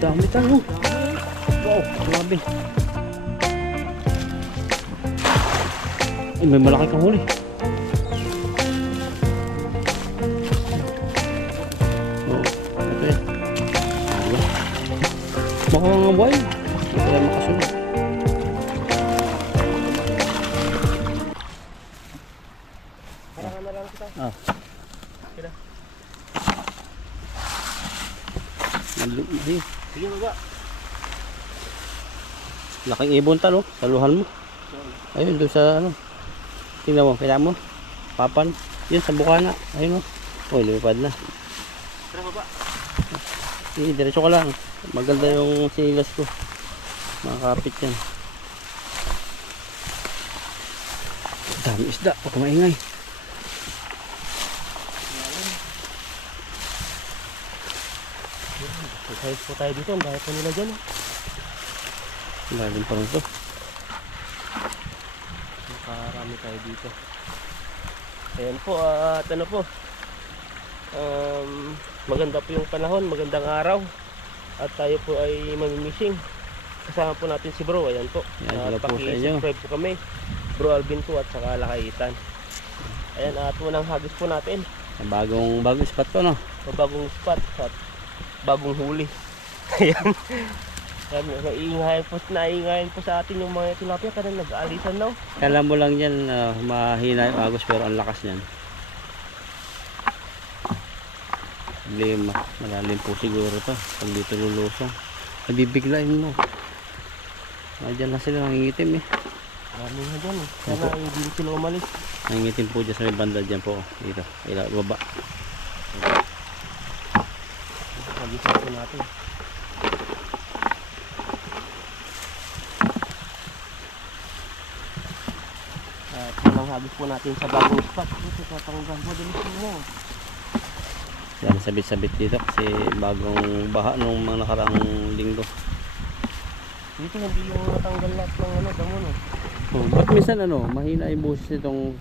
dami tanong. Wow, grabe. Ay, may malaki kang huli. Oh, okay. Baka mga buhay. Hindi ka lang makasunod. Parangan na lang kita. Ah. Kira. Hindi. Sige baba. Laking ibon talo. Saluhan mo. Ayun, doon sa ano. Tingnan mo, kailangan mo. Papan. Yun, sa bukana. Ayun o. Oh, lumipad na. Tara baba. Sige, diretso ka lang. Maganda yung sinilas ko. Makakapit yan. Dami isda. Huwag ka maingay. Exercise po tayo dito. Ang dahil po nila dyan. Lalim pa rin ito. Makarami tayo dito. Ayan po. At ano po. Maganda po yung panahon. Magandang araw. At tayo po ay mamimishing. Kasama po natin si bro. Ayan po. Yan, hello po sa inyo. Paki-subscribe po kami. Bro Alvin po at saka Lakaitan. Ayan. At unang hagis po natin. Bagong spot to, no? Bagong spot at bagong huli. Ayan. Naiingayan po sa atin yung mga tilapia kasi nag-aalisan na. Kala mo lang yan, mahina yung agos pero ang lakas niyan. Problema, malalim po siguro to pag dito lulusong. Nabibiglain mo. Diyan na sila, nangingitim eh. Marami na dyan eh. Sana hindi sila umalis. Nangingitim po dyan sa may banda dyan po. Dito, baba. Hagisan po natin. At walang hagis po natin sa bagong spot. Ito tatanggal mo din mo. Yan, sabit-sabit dito kasi bagong baha nung mga nakarang linggo. Dito hindi yung natanggal lahat ng ano, damo no. Oh, ba't minsan ano, mahina yung boses nitong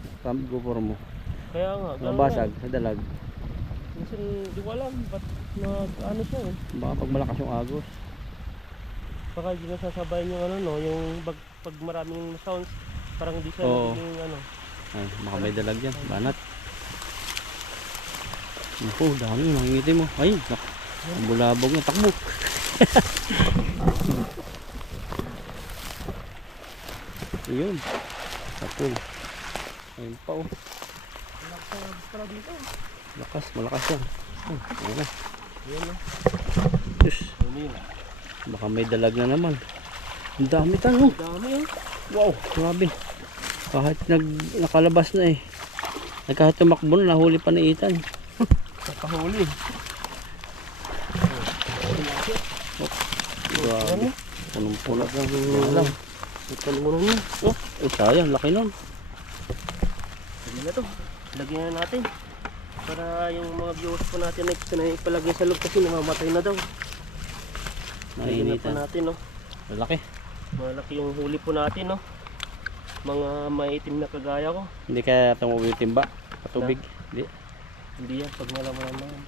GoPro mo? Kaya nga. Nabasag sa dalag. Minsan di ko alam ba't ano siya eh. Baka pag malakas yung agos. Baka hindi nasasabayan yung ano no, yung pag maraming sounds, parang hindi siya naging ano. Ay, baka may dalag dyan, banat. Naku, dami, nangingitim mo. Ay, ang bulabog na takbo. Ayun, sapul. Ayun pa oh. Lakas, malakas yan. Ayun na. Ayun na. Diyos. Baka may dalag na naman. Ang dami tanong. Dami eh. Wow, grabe. Kahit nakalabas na eh. Kahit tumakbo na, nahuli pa ni Ethan. Nakahuli. Grabe. Punong-puno. Alam. Ito muna niya. Oh, sayang, laki nun. Sige na to. Lagyan na natin. Para yung mga viewers po natin ay sanay palagay sa loob kasi namamatay na daw. Lagyan na po Nainitan. natin no. Malaki. Malaki yung huli po natin no. Mga maitim na kagaya ko. Hindi kaya tumubo yung timba. Patubig. Hindi. Hindi yan pag malaman naman.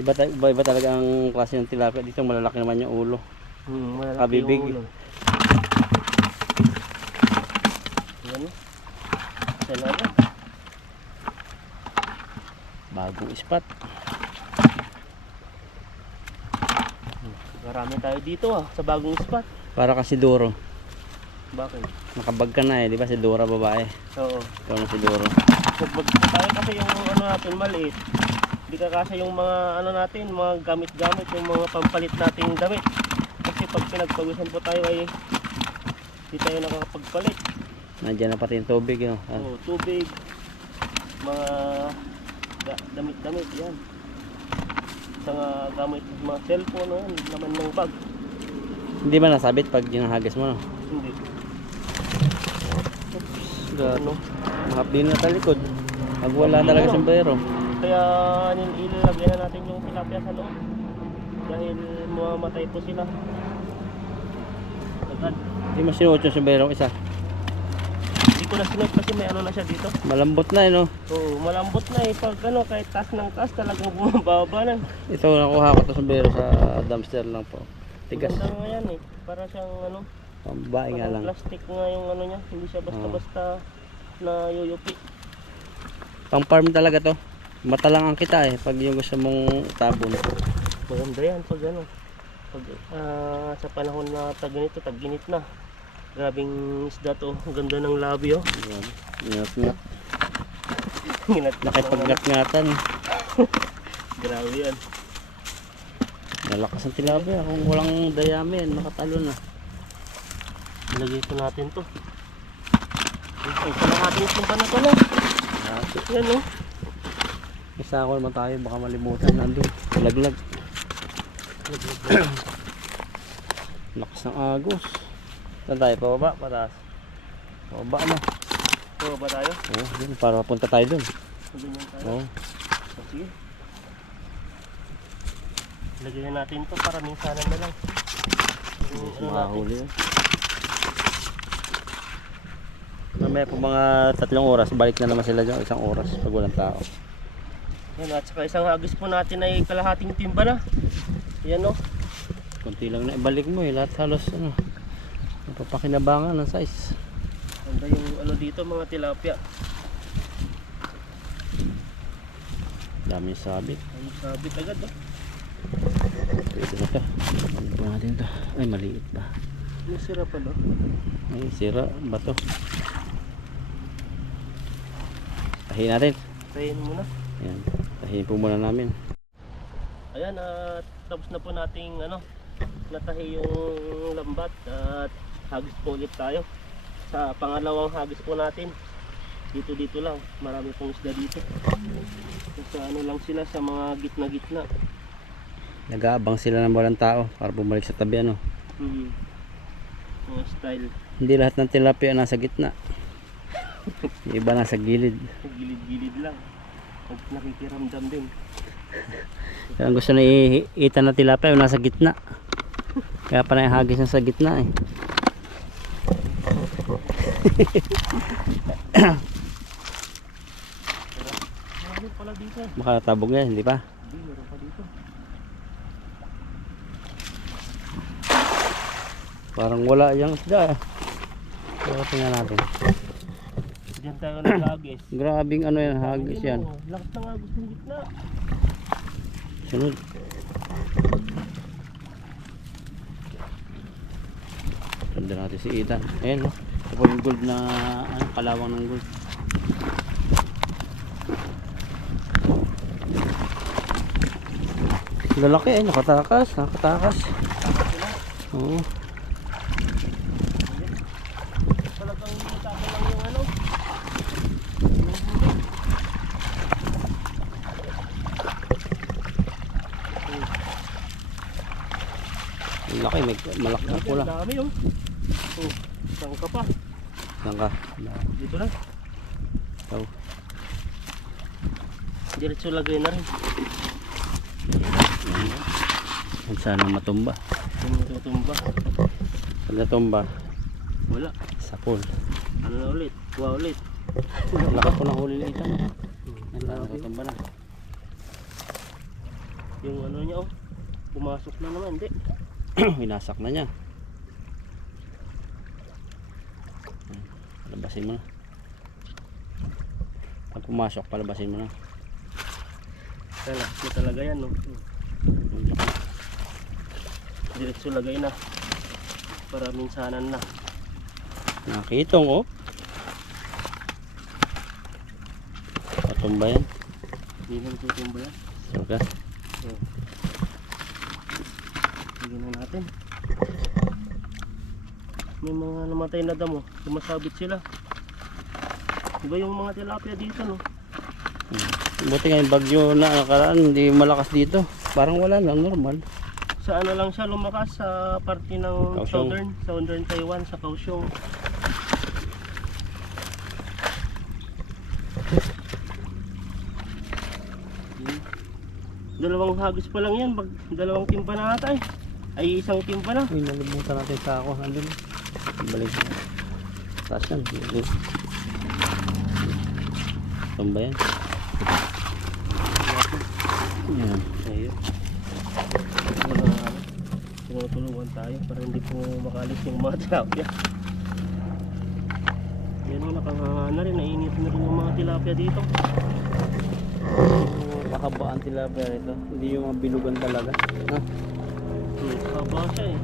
Iba talaga ang klase ng tilapia. Dito malalaki naman yung ulo. Malaki Kabibig. yung ulo. Yan no. Salamat. Bagong spot. Marami tayo dito sa bagong spot. Para kasi Duro. Bakit? Nakabag ka na eh. Di ba si Dora babae? Oo. Ikaw na si Duro. Pag tayo kasi yung ano natin maliit. Hindi ka kasi yung mga ano natin, mga gamit-gamit, yung mga pampalit nating damit. Kasi pag pinagpawisan po tayo ay hindi tayo nakakapagpalit. Nandiyan na pati yung tubig. No? Oo, tubig, mga damit-damit yan. Sa gamit, mga cellphone, no? Laman ng bag. Hindi ba nasabit pag ginahagis mo? No? Hindi. Ano? Mahapdi na talikod. Pag wala talaga sombrero. Kaya ilalagay na natin yung tilapia sa loob. Dahil mamamatay po sila. Agad. Hindi mo sinuot yung sombrero isa. Hindi ko na sinod kasi may ano na siya dito. Malambot na no. Oo, malambot na eh. Pag ano, kahit taas ng taas talagang bumababa na. Ito nakuha ko to sa bero sa dumpster lang po. Tigas. Maganda nga yan eh. Para siyang ano, Pambae nga parang lang. plastic nga yung ano niya. Hindi siya basta-basta na yuyupi. Pang farm talaga to. Mata lang ang kita eh pag yung gusto mong tabon. Maganda yan pag ano. Pag sa panahon na tag-init na. Grabing isda to. Ang ganda ng labi oh. Yan. Ingat-ingat. Ginat-ngat Nakipag-ngat-ngatan. Grabe yan. Nalakas ang tilapia kung walang dayami yan, nakatalo na. Ilagay ko natin to. Ay, kalahating sumpa na pala. Yan oh. Isa ako naman tayo, baka malimutan nandun. Laglag. Lakas ng agos. Saan tayo? Pababa? Pataas? Pababa na. Oo ba tayo? Oo, yun, para punta tayo dun. Ganyan tayo. Oo. So, sige. Ilagay na natin to para minsanan na lang. Yung ano natin. Mahuli yun. Mamaya po mga 3 oras, balik na naman sila dyan. 1 oras pag walang tao. Yan, at saka isang hagis po natin ay kalahating timba na. Yan o. Kunti lang na ibalik mo eh, lahat halos ano. Napapakinabangan ng size. Ganda yung ano dito mga tilapia. Daming sabit. Ang sabit agad o. Pwede na to. Ano po natin to? Ay maliit ba? May sira pala. Ay sira, bato. Tahin natin. Tayin muna. Ayan. Tahin po muna namin. Ayan, at tapos na po nating ano, natahi yung lambat at hagis po ulit tayo. Sa pangalawang hagis po natin, dito lang, marami pong isda dito. Sa ano lang sila, sa mga gitna-gitna. Nag-aabang sila ng walang tao para bumalik sa tabi ano. Mga style, Hindi lahat ng tilapia nasa gitna. Yung iba nasa gilid. gilid-gilid lang. Pag nakikiramdam din. Kaya ang gusto na iita na tilapia yung nasa gitna. Kaya pa na yung hagis na sa gitna eh. Marami pala dito. Makatabog yan, hindi pa? Hindi, meron pa dito. Parang wala yung isda eh. Kaya tingnan natin. Diyan tayo nag-hagis. Grabing ano yan, hagis yan. Lakas ng hagis ng gitna. Sunod. Ganda natin si Ethan. Ayan no. Ito po yung gold na ano, kalawang ng gold. Lalaki eh, nakatakas. Oo. Talagang tapos lang yung ano. Ang laki, may malaki na pula. Dami yung. Oh, saan ka pa? Saan ka? Dito lang. Ikaw. Diretso lagay na rin. Kung saan ang matumba. Yung matutumba. Pag natumba, Wala. sapol. Ano na ulit? Kuha ulit. Lakas po ng huli ni Ethan. Natumba na. Yung ano niya oh. Pumasok na naman. Hindi. Hinasak na niya. Palabasin mo na. Pag pumasok, palabasin mo na. Talaga na talaga yan no. Diretso lagay na. Para minsanan na. Nakitong oh. Patumba yan. Hindi lang tutumba yan. Soga. Sige na natin. May mga namatay na damo. Sumasabit sila. Iba yung mga tilapia dito no. Buti nga yung bagyo na nakaraan, hindi malakas dito. Parang wala lang, normal. Sa ano lang siya lumakas sa parte ng Kaohsiung. Southern Taiwan sa Kaohsiung. Dalawang hagis pa lang yan, dalawang timpa na ata eh. Ay isang timpa na. Uy, nalimutan natin sa ako. Nandun. Balik. Taas yan. Tumba yan. Yan. Ayun. Tinutulungan tayo para hindi po makalis yung mga tilapia. Yan o, nakanganga na rin. Nainit na rin yung mga tilapia dito. Pakabaan tilapia ito. Hindi yung mga bilugan talaga. Ha? Haba siya eh.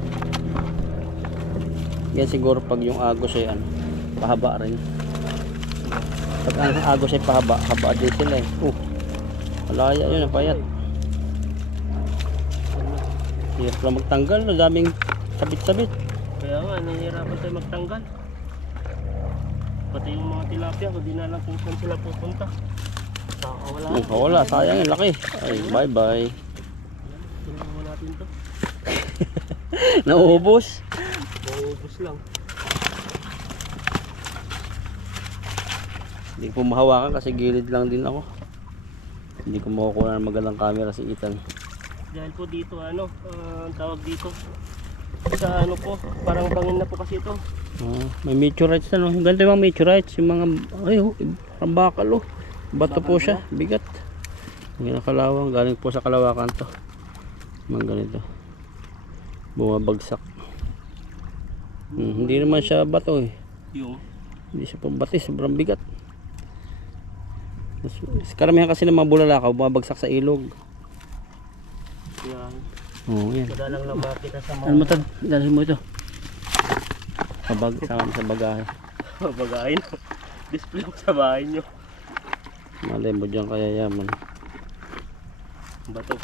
Yan siguro pag yung agos ay ano, pahaba rin. Pag ang agos ay pahaba, haba din sila eh. Malaya yun, napayat. Hirap lang magtanggal, no? Daming sabit-sabit. Kaya nga, nahihirapan tayo magtanggal. Pati yung mga tilapia, kung di na lang kung saan sila pupunta. Wala. Wala, sayang yung laki. Ay, bye-bye. Tinanong natin to. Nauubos. Maubos lang. Hindi ko mahawakan kasi gilid lang din ako. Hindi ko makukuha ng magandang camera si Ethan. Dahil po dito ang tawag dito sa ano po, parang bangin na po kasi ito. May meteorites na no. Ganito yung mga meteorites, yung mga parang bakal oh. Bato po siya, bigat. May nakalawang, galing po sa Kalawakan to. Mga ganito. Bumabagsak. Hindi naman siya bato eh. Hindi siya pambatis, sobrang bigat. Karamihan kasi ng mga bulalakaw bumabagsak sa ilog. Yan. Yan. Madalang lang makita sa mga... Ano mo tad? Dalhin mo ito. Sa bagahe. Bagahin. Display mo sa bahay nyo. Malay mo dyan kaya yaman. Bato.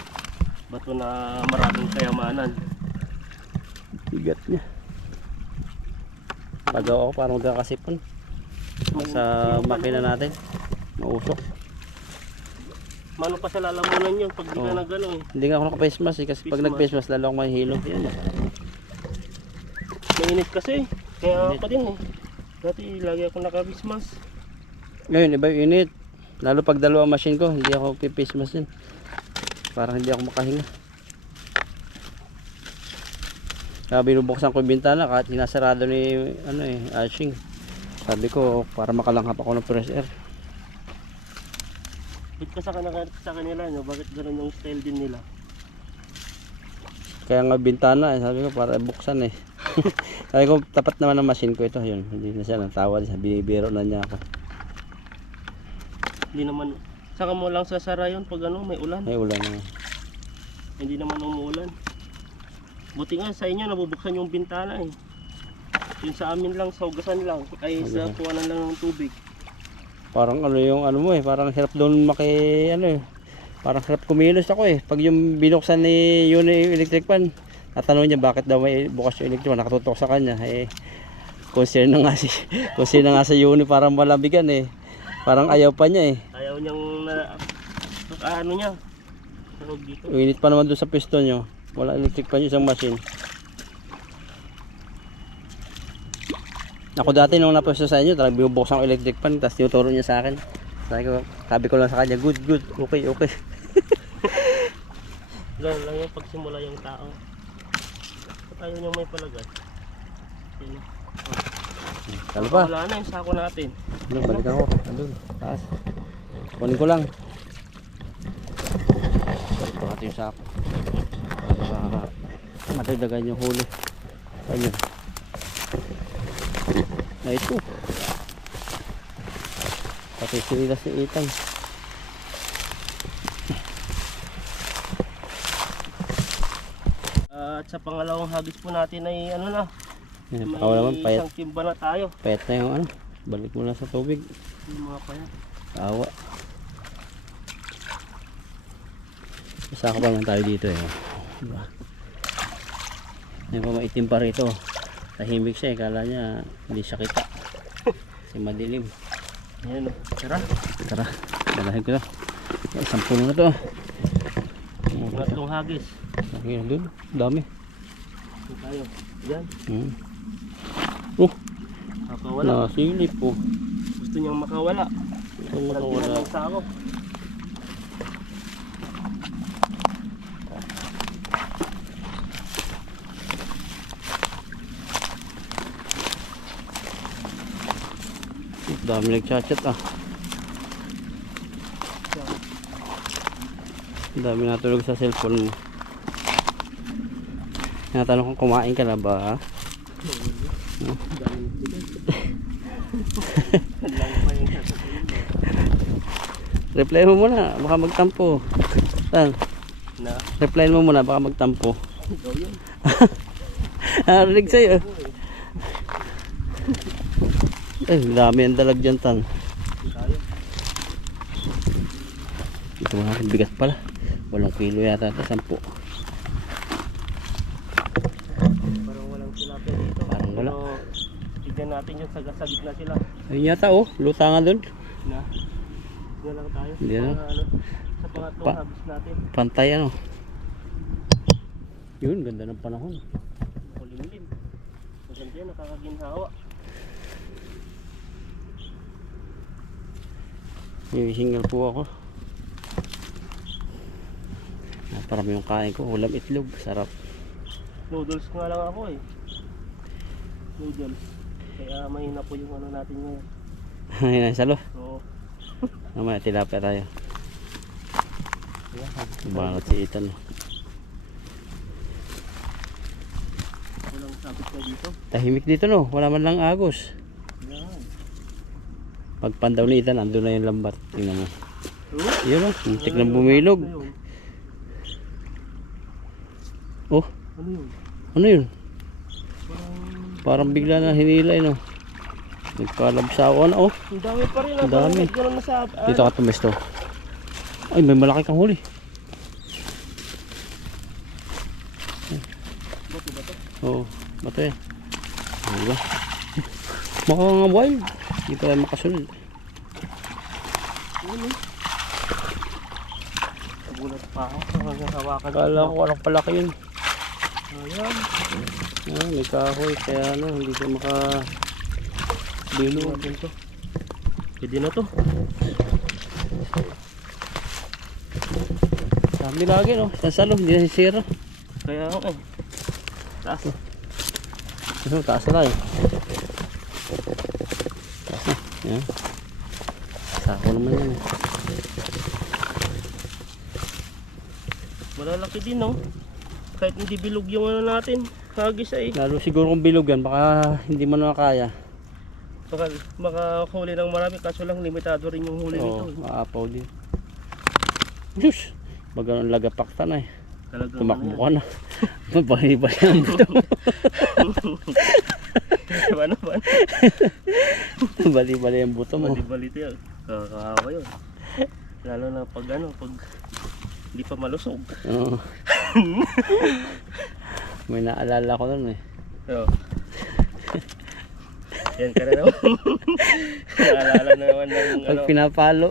Bato na maraming kayamanan. Bigat niya. Pagawa ako para magkakasipon. Sa makina natin. Mausok. Mano pa sa lalamunan yun pag di ka na gano'n eh. Hindi nga ako naka-face mask eh. Kasi pag nag-face mask lalo ako mahihilo. Yan. Mainit kasi. Kaya ako din eh. Dati lagi ako naka-face mask. Ngayon iba yung init. Lalo pag dalawa machine ko, hindi ako face mask din. Parang hindi ako makahinga. Kaya binubuksan ko yung bintana kahit sinasarado ni Ashing. Sabi ko para makalanghap ako ng fresh air. Bit ka sa kanila nyo, bakit gano'n yung style din nila? Kaya nga bintana sabi ko para buksan eh. Sabi ko tapat naman ang machine ko ito. Yun, hindi na siya natawa, binibiro na niya ako. Hindi naman, saka mo lang sasara yun pag may ulan. May ulan na. Hindi naman umuulan. Buti nga sa inyo nabubuksan yung bintana eh. Yung sa amin lang, sa ugasan lang, ay sa kuwanan lang ng tubig. Parang yung mo eh, parang hirap doon parang hirap kumilos ako eh. Pag yung binuksan ni Yuni electric fan, tatanong niya bakit daw may bukas yung electric fan, nakatutok sa kanya eh. Concern na nga si Yuni, parang malambigan eh. Parang ayaw pa niya eh. Ayaw niyang niya. Tawag dito. Init pa naman doon sa piston nyo. Wala electric fan yung isang machine. Ako dati nung napwesto sa inyo, talagang bubuksan ko electric fan, tapos tinuturo niya sa akin. Sabi ko lang sa kanya, good, okay. Ganun lang yung pagsimula yung tao. At ayaw niyang may palagay. Ano pa? Wala na yung sako natin. Balikan ko. Andun, taas. Kunin ko lang. Balik ko natin yung sako. Para matagdagan yung huli. Ayun. Na ito. Pati sinilas ni Ethan. At sa pangalawang hagis po natin ay Yan, may ako naman, payat. isang timba na tayo. Payat na yung balik mo lang sa tubig. Yung mga payat. Awa. Saka pa lang tayo dito eh. Diba? May pamaitim pa rito. Tahimik siya eh. Kala niya hindi siya kita. Kasi madilim. Ayan o. Tara. Dalahin ko to. Isang puno na to. Tatlong hagis. Ayan doon. Dami. Ito tayo. Yan. Makawala. Nasilip po. Gusto niyang makawala. Makawala. Sa ako. Dami nagchat-chat Ang dami natulog sa cellphone mo. Natanong kung kumain ka na ba? Reply mo muna, baka magtampo. Saan? Na? Reply mo muna, baka magtampo. Ikaw yun. Narinig sa'yo. Ay, dami ang dalag dyan, Tan. Tayo. Ito mga bigat pala. 8 kilo yata ito, 10. Parang walang tilapia dito. Parang wala. Pero, tignan natin yun, sa gitna sila. Ayun yata oh, luta nga dun. Na? Diyan lang tayo. Hindi na. Sa pangatlong Pa- habis natin. Pantay ano. Yun, ganda ng panahon. Kulimlim. Maganda yan, nakakaginhawa. May single po ako. Parami yung kain ko, ulam itlog, sarap. Noodles nga lang ako eh. Noodles. Kaya mahina po yung ano natin ngayon. Ayun ang salo. Oo. Mamaya tilapia tayo. Bangat si Ethan. Walang sabit na dito. Tahimik dito no, wala man lang agos. Yan. Pagpandaw ni Ethan, andun na yung lambat. Tingnan mo. Oh? Yun oh, muntik ng bumilog. Ano yun? Oh, Ano yun? ano yun? Parang... Parang bigla na hinila yun oh. Nagkalabsawan oh. Ang dami pa rin. Ang dami. Gano'n na sa... Dito ka tumesto. Ay, may malaki kang huli. Bato ba ito? Oo, bato yan. Diba? Maka nga wild. Hindi pa tayo makasunod. Ano? Nagulat pa ako. Hanggang hawakan. Kala ko walang palaki yun. Ayan. Ah, may kahoy. Kaya ano, hindi siya Bilo natin to. Pwede na to. Dami lagi no. Sa salo, hindi na sisira. Kaya ako eh. Taas. Ito, taas na tayo. Taas na. Yan. Sako naman yan. Malalaki din no. Kahit hindi bilog yung ano natin. Kagis ay. Lalo siguro kung bilog yan, baka hindi mo na kaya. Baka makahuli ng marami kaso lang limitado rin yung huli Oo, nito. maapaw din. Diyos! Baga ang lagapakta na eh. Talagang Tumakbo ka na. Mabali-bali ang buto mo. Ano ba? Bali-bali ang buto mo. Bali-balito yun. Kakakawa yun. Lalo na pag ano, pag hindi pa malusog. Oo. May naalala ko nun eh. Oo. Yan ka na naman. Naalala na naman ng Pag ano. pinapalo.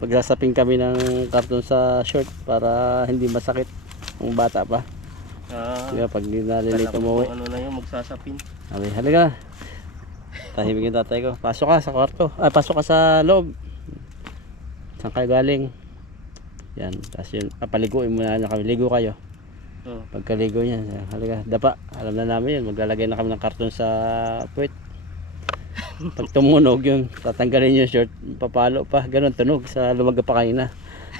Pagsasapin kami ng karton sa short para hindi masakit ang bata pa. Diba, pag nalilito mo ano na yun, magsasapin. sabi, halika na. Tahimik yung tatay ko. Pasok ka sa kwarto. Ay, pasok ka sa loob. Saan kayo galing? Yan. Tapos yun, paliguin muna na kami. Ligo kayo. Oo. Pagkaligo niya, halika, dapa. Alam na namin yun. Maglalagay na kami ng karton sa puwet. Pag tumunog yun, tatanggalin yung short. Papalo pa. Ganun, tunog. Sa lumaga pa kanina.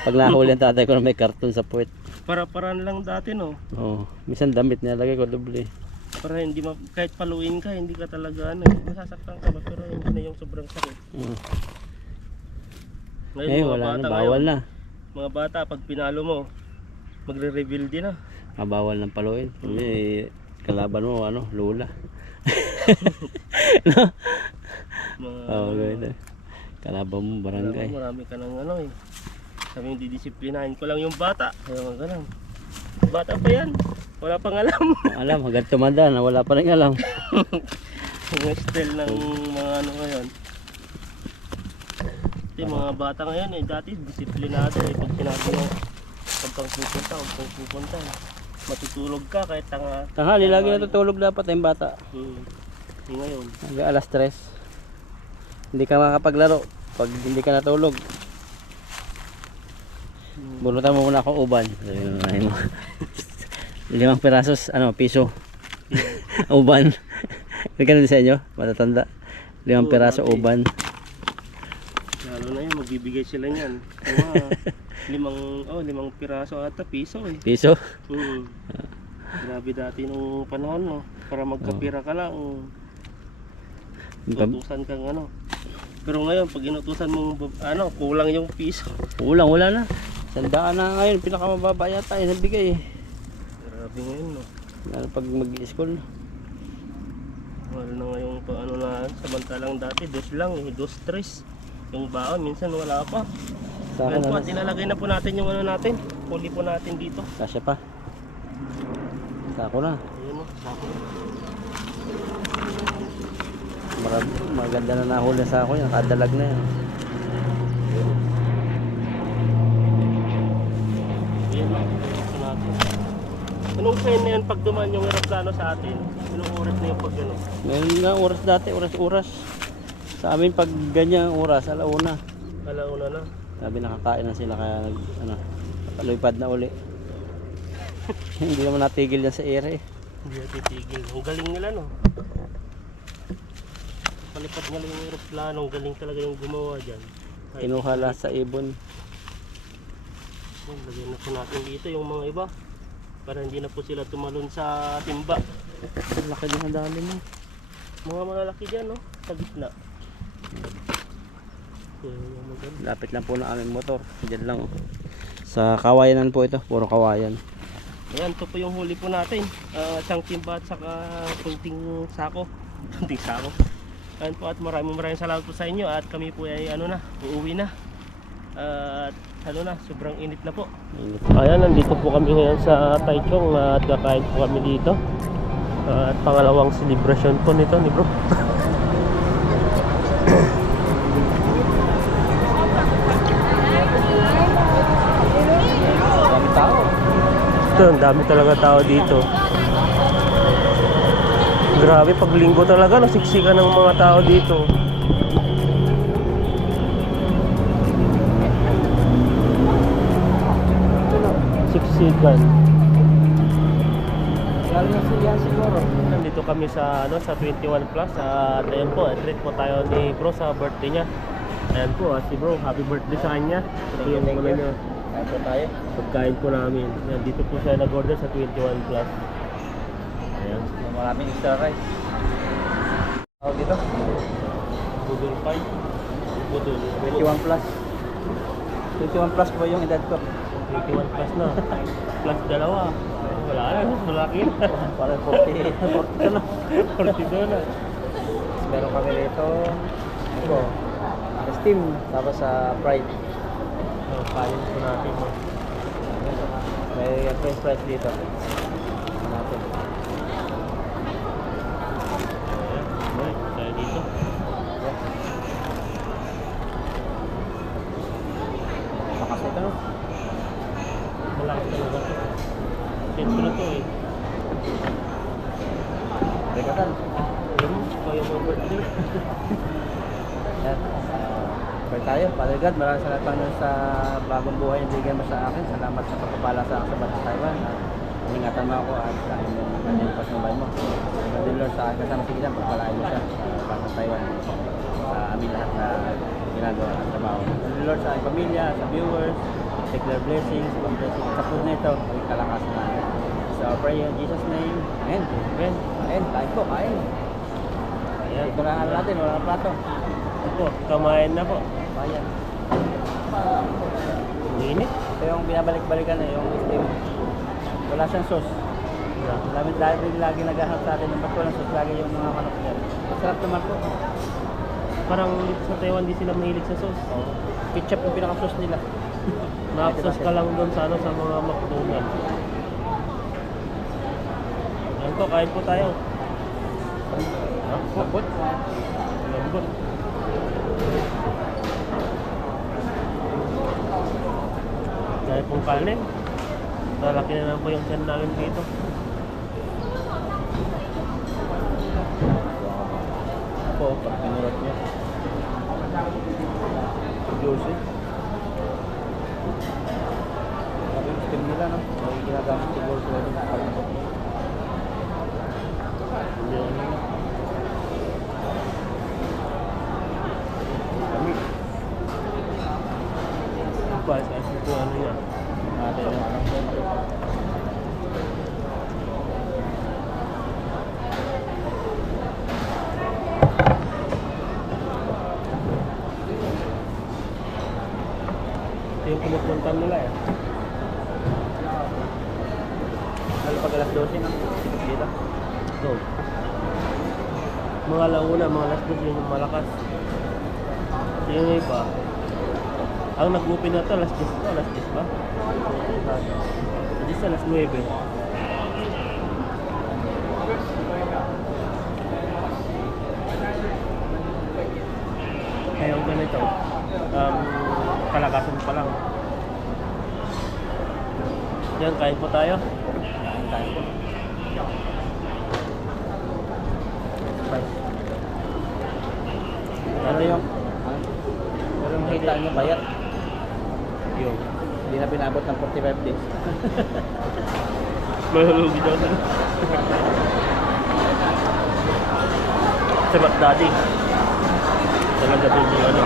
Pag nahuli ang tatay ko na may karton sa puwet. Para-paraan lang dati no. Oo. Minsan damit nilalagay ko doble. Para hindi kahit paluin ka, hindi ka talaga ano, masasaktan ka ba pero hindi na yung sobrang sakit. Ngayon, Eh, mga wala bata na. Bawal na. Mga bata, pag pinalo mo, magre-reveal din na. Bawal ng paluin. Hindi, kalaban mo, ano, lula. Mga, Oo, ganyan. Kalaban mo, barangay. marami ka ng ano eh. Sabi yung didisiplinahin ko lang yung bata. Kaya mga ganun. Bata pa yan. Wala pang alam. Alam, hanggang tumanda na wala pa rin alam. Yung style ng mga ano ngayon. Kasi mga bata ngayon eh, dati disiplinado eh. Pag sinabi mo, huwag kang pupunta, huwag kang pupunta. Matutulog ka kahit tanga. Tanghali, lagi natutulog dapat yung bata. Yung ngayon. Hanggang alas 3. Hindi ka makapaglaro pag hindi ka natulog. Bunutan mo muna akong uban. Sabi mo. 5 pirasos, ano, piso. Uban. May ganun sa inyo, matatanda. 5 piraso dati. uban. Lalo na yun, magbibigay sila niyan. Limang piraso ata, piso eh. Piso? Hmm. Grabe dati nung panahon mo. Para magkapira ka lang, utusan kang ano. Pero ngayon, pag inutusan mo, kulang yung piso. Kulang, wala na. 100 na ngayon, pinakamababa yata yung nabigay eh. Grabe ngayon, no? Lalo pag mag-school. Wala na ngayon pa samantalang dati, 2 lang eh, 2-3. Yung baon, minsan wala pa. Sa akin Ngayon po, na. tinalagay na po natin yung natin. Huli po natin dito. Kasya pa. Sako na. Ayun o, sako. Maganda na nahuli sa ako yan. Nakadalag na yan. Ayun o, ito natin. Anong sign na yan pag dumaan yung aeroplano sa atin? Anong oras na yung pag gano'n? Meron nga oras dati, oras. Sa amin pag ganyan oras, alauna. Alauna na. Sabi nakakain na sila kaya palipad na uli. Hindi naman natigil yan sa ere. Hindi na titigil. Ang galing nila, no? Palipad nga lang yung aeroplano. Ang galing talaga yung gumawa dyan. Kinuha lahat sa ibon. Lagyan na po natin dito yung mga iba. Para hindi na po sila tumalon sa timba. Ang laki din ang dali mo. Mga malalaki dyan, no? Sa gitna. Lapit lang po na aming motor. Diyan lang. Sa kawayanan po ito. Puro kawayan. Ayan, ito po yung huli po natin. Isang timba at saka kunting sako. Kunting sako. Ayan po, at maraming salamat po sa inyo. At kami po ay uuwi na. At sobrang init na po. Ayan, nandito po kami ngayon sa Taichung at kakain po kami dito. At pangalawang celebration po nito ni bro. Ang dami talaga tao dito. Grabe, pag linggo talaga nasiksikan ng mga tao dito. Siksikan. Lalo na siya siguro. Nandito kami sa sa 21 Plus at ayan po, treat po tayo ni bro sa birthday niya. Ayan po, si bro, happy birthday sa kanya. Ito yung Thank you. niya. Kaya po tayo. Pagkain po namin. Ayan, dito po siya nag-order sa 21 Plus. Ayan. Maraming extra rice. Tawag dito? Budol pie. Budol. 21 plus. 21 plus po yung edad ko. 21 plus na. Plus dalawa. Wala na, malaki na. Para 40 na. 42 na. Meron kami rito. Ito. Steam. Tapos sa fried. Kain po natin. May french fries dito. Natin. Ayan, tayo dito. Makas ito no? Malaki talaga ito. Sentro to eh. Regatan. Ayun, kaya mo birthday. Yan. Pwede tayo. Father God, maraming salamat Panginoon sa bagong buhay na bigyan mo sa akin. Salamat sa pagpapala sa akin sa Bansa Taiwan. Ingatan mo ako at sa akin yung kanyang pasnumbay mo. Lord Lord, sa akin kasama sige lang, pagpalain mo siya sa Bansa Taiwan. Sa amin lahat na ginagawa at trabaho. Lord Lord, sa aking pamilya, sa viewers, declare blessings, blessings sa food na ito, maging kalakasan natin. So, I pray in Jesus' name. Amen. Amen. Amen. Kain po, kain. Ayan. Ito na ano natin, wala na plato. Ako, kamain na po. Bayan. Init. Ito yung binabalik-balikan na yung steam. Wala siyang sauce. Lagi naghahanap sa atin yung ba't walang sauce, lagi yung mga manok niya. Masarap naman po. Parang dito sa Taiwan, di sila mahilig sa sauce. Oh. Ketchup yung pinaka-sauce nila. Nakapsos ka lang doon sa sa mga McDonald's. Ayan po, kain po tayo. Lambot. Lambot. Dahil pong kanin. Lalaki na lang po yung tiyan namin dito. Po, pag pinurot niya. Juicy. Sabi yung steam nila, no? May ginagamit siguro sila dun sa kalabot. Kami. ba? Kasi ito ano niya. Natin yung ano. Ito yung pinupuntan nila eh. Lalo pag alas 12 na. Sikat dito. Go. Mga launa, mga alas 2 yun yung malakas. Kasi yung iba, ang nag-open na ito, alas 10 pa, alas 10 pa. Alas 9. Kaya yung ganito, kalakasan pa lang. Yan, kain po tayo. Kain po. Spice. Ano yung kita nyo bayat? Yung Hindi na pinabot ng 45 days. mahulugi daw na. Sa Baghdadi. Talaga din yung ano.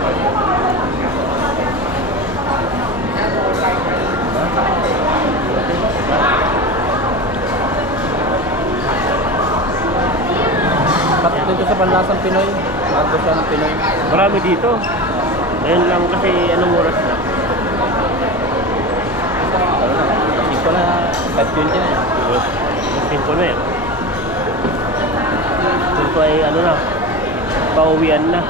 Pati dito sa panlasang Pinoy, bago siya ng Pinoy. Marami dito. Ngayon lang kasi anong oras na? Ano na, kasi ko na 5:20 na yan. Tingko na yan. Ito ay ano na, pauwian na.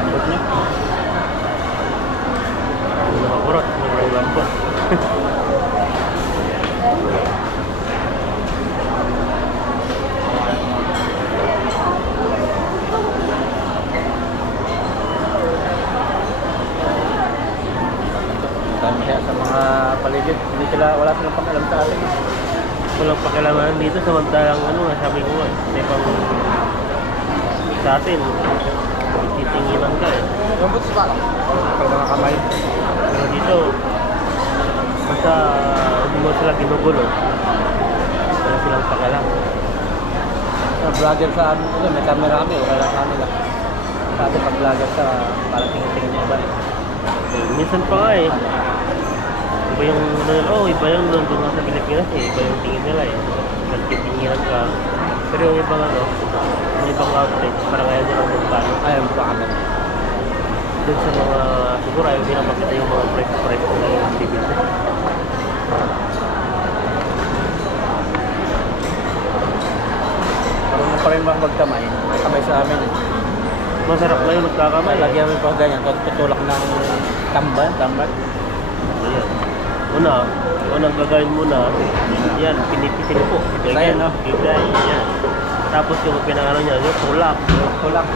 Ambot niya. Ano na makurot, sobrang lambot. Dami kaya sa mga paligid, hindi sila, wala silang pag-alam sa atin. Walang pakialaman dito samantalang ano nga sabi ko nga, may pang sa atin, titinginan ka eh. Lambot sa bala. Pag mga kamay. Pero dito, basta hindi mo sila ginugulo, wala silang pakialam. Vlogger sa amin, may camera kami, wala sa kanila. Sa atin pag vlogger sa, parang tingin-tingin yung iba. Minsan pa nga eh. Iba yung ano nila, iba yung nandun nga sa Pilipinas eh. Iba yung tingin nila eh. Nagtitinginan ka. Pero yung ibang ano, yung ibang outlet, parang ayaw nila magkano. Ayun pa kami. Doon sa mga, siguro ayaw nila makita yung mga price na yung bibili. Marunong pa rin bang magkamay? May kamay sa amin. Masarap na yung nagkakamay. Lagyan mo pa ganyan, tutulak ng tamban. Ayan. Unang gagawin mo na, yan, pinipitin po. Gigay, no? Gigay, yan. Tapos yung pinangano niya, yung tulak. Tulak.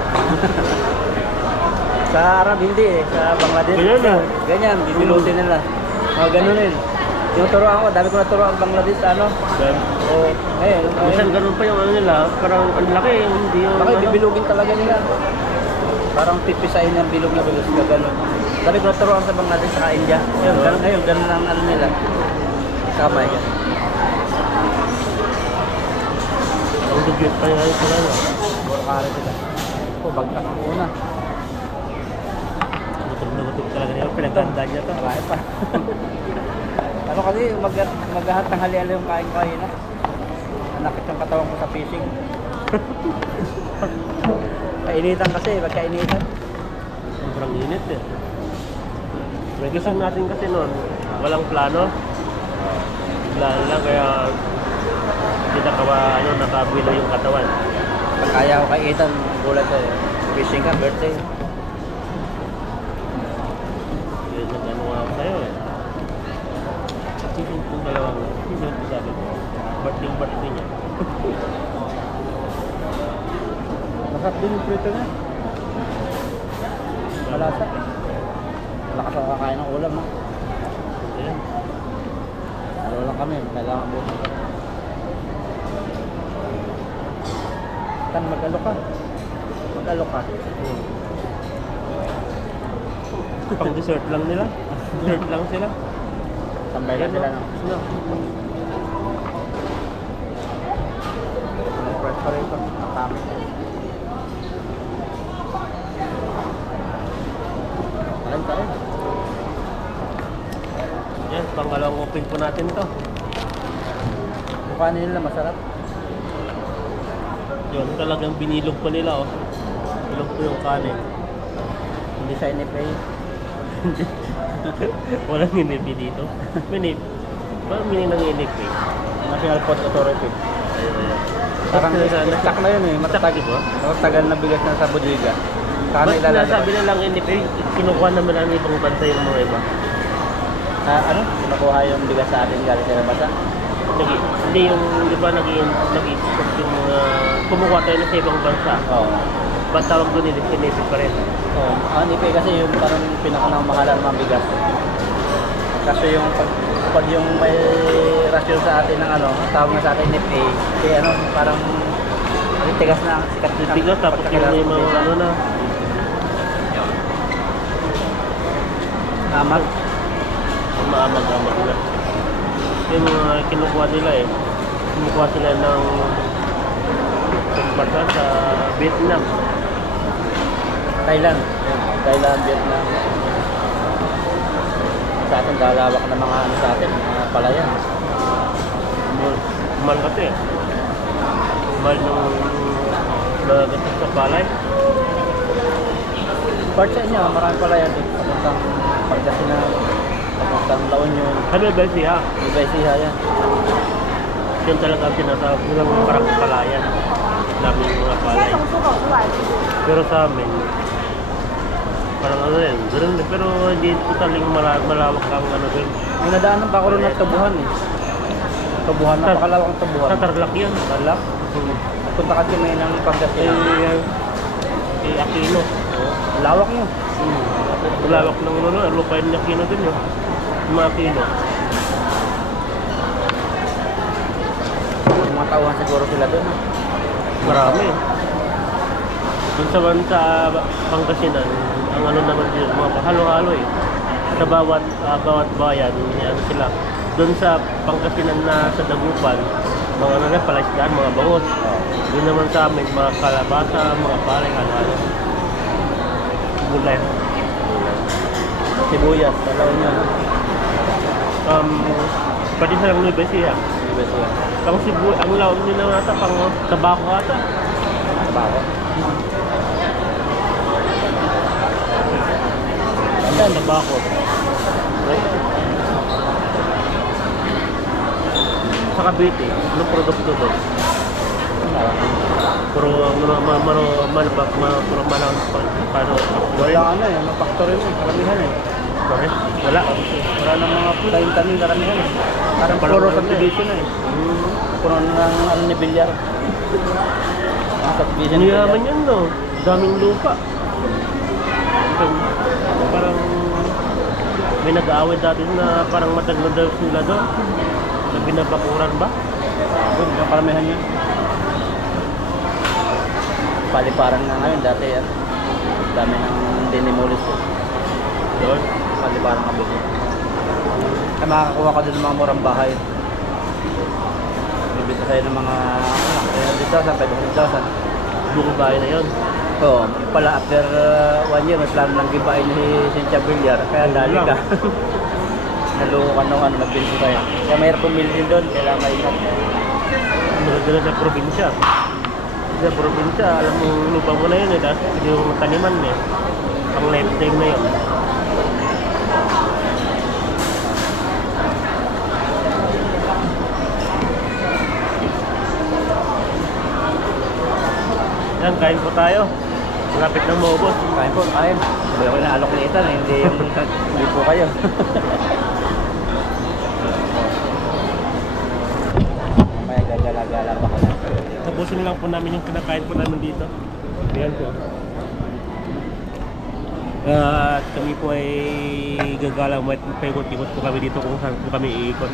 Sa Arab hindi eh, sa Bangladesh. Ganyan na. Ganyan, bibilutin nila. Mga ganunin. Yung turuan ko, dami ko na turuan ang Bangladesh, ano? Then, O, ngayon. minsan ganun pa yung ano nila, parang ang laki, hindi yung Bakit ano. bibilugin talaga nila? Parang pipisain ng bilog na bilog na gano'n. Dami ko na turuan sa Bangladesh sa India. Ngayon, ganun ang ano nila. Kamay. Ang dugyot pa yung sila, no? Puro kare sila. O, bagkas ko una. Gutom na gutom talaga nila, pinagandaan niya to. Marami pa. Ano kasi, maghahat ng hali-hali yung kain-kain na. Nakit yung katawan ko sa fishing. Kainitan kasi, magkainitan. Sobrang init eh. Gusto natin kasi noon, walang plano. Plano lang, kaya hindi nakabilo yung katawan. Pag kaya ko kay Ethan, gulat sa'yo. Fishing ka, birthday. Yun, nag-ano nga ako sa'yo eh. Kasi yung dalawang, yung sabi ko, birthday niya. Masarap din yung prito niya. Malasa. Malakas ako kakain ng ulam, no? Ayan. Ano lang kami, kailangan mo. Tan, mag-alok ka. Mag-alok ka. Pang dessert lang nila. Dessert lang sila. Tambay lang sila, no? No. Fresh pa rin ito. Tama. Kain pa rin. Yan, pangalawang open po natin to. Mukha nila masarap. Yun, talagang binilog pa nila, oh. Bilog po yung kanin. Hindi sa NFA. Walang NFP dito. Minip. Parang meaning ng NFP. National Food Authority. Ayun. Parang stock na yun eh. Matatag. Diba? Matagal na bigas na sa bodega. Saka Ba't na ilalabas. sinasabi nilang NFP, kinukuha naman ang ibang bansa yung mga iba? Ano? Nakuha yung bigas sa atin galing sa labasa. Hindi yung, di ba, nag-i-export yung mga, kumukuha tayo na sa ibang bansa. Oo. Ba't tawag doon nila, NFP pa rin? Oo. Ang NFA kasi yung parang pinakanamahalan ng mga bigas. Kasi yung pag yung may rasyon sa atin ng ano, tawag na sa atin NFA, kaya ano, parang ang tigas na ang sikat na. Bigas, tapos yung mga ano na, Amat. maamag-amag na. Yung mga kinukuha nila eh. Kinukuha sila ng bansa sa Vietnam. Thailand. Thailand, Vietnam. Sa atin, dalawak na mga ano sa atin, mga palayan. Mahal kasi eh. Mahal nung nagatas sa palay. Part sa inyo, marami palayan din. Papuntang Pangasinan, papuntang La Union, Ano ba siya? Ibay-Siha yan. Yun talaga ang tinatawag nilang parang palayan. Daming mga palay. Pero sa amin, parang ano yan, ganun din. Pero hindi totaling malawak ang ano din. May nadaanan pa ako rin ng Tubuhan eh. Tubuhan, napakalawak ang Tubuhan. Sa Tarlac yun. Tarlac? Punta kasi may ng Pangasinan. Aquino. Lawak nyo. Lawak ng ano, lupain ni Aquino din yun. Yung mga Aquino. Mga tauhan siguro sila doon. Marami. Dun sa Pangasinan, ang ano naman din, mga halo-halo eh. Sa bawat bayan, ano sila. Doon sa Pangasinan na sa Dagupan, mga ano na, palaisdaan, mga bangos. Doon naman sa amin, mga kalabasa, mga palay, halo-halo. Gulay. Sibuyas, sa La Union. Pwede sa lang Nueva Ecija. Ibay-Siha. Ang laon nyo na nata, pang tabako ata. Trabaho. Ayan, tabako. Sa Cavite, anong produkto doon? Puro malang paano? Wala ano eh, mga factory mo, karamihan eh. Correct? Wala. Wala ng mga tanim karamihan eh. Parang puro subdivision na eh. Puro na ng ano ni Bilyar. Mga subdivision ni Niyaman Bilyar. yan, no? Daming lupa. Parang may nag-aaway dati na parang matagal daw sila doon. Na binabakuran ba? Doon, yung karamihan yun. Paliparan nga ngayon dati yan. Dami ng dinimulis ko. Doon. Paliparan ka bigyan. Kaya makakakuha ka doon ng mga murang bahay. Bibita sa'yo ng mga 300,000, 500,000. Buong bahay na yun. Oo, pala after 1 year, may plano ng gibain ni Cynthia Villar. Kaya dali ka. Naloko ka nung ano, nagbinto kayo. Kaya mayroon pumili din doon, kailangan maingat. Dala sa probinsya. Sa probinsya, alam mo, lupa mo na yun eh. Dahil yung taniman eh. Ang lifetime na yun. Yan, kain po tayo. Malapit na maubos. Kain po, kain. Sabi ko na alok ni Ethan, hindi yung hindi po kayo. May gagala-gala pa ka na. Tapusin lang po namin yung kinakain po namin dito. Ayan po. At kami po ay gagala, may paikot-ikot po kami dito kung saan po kami iikot.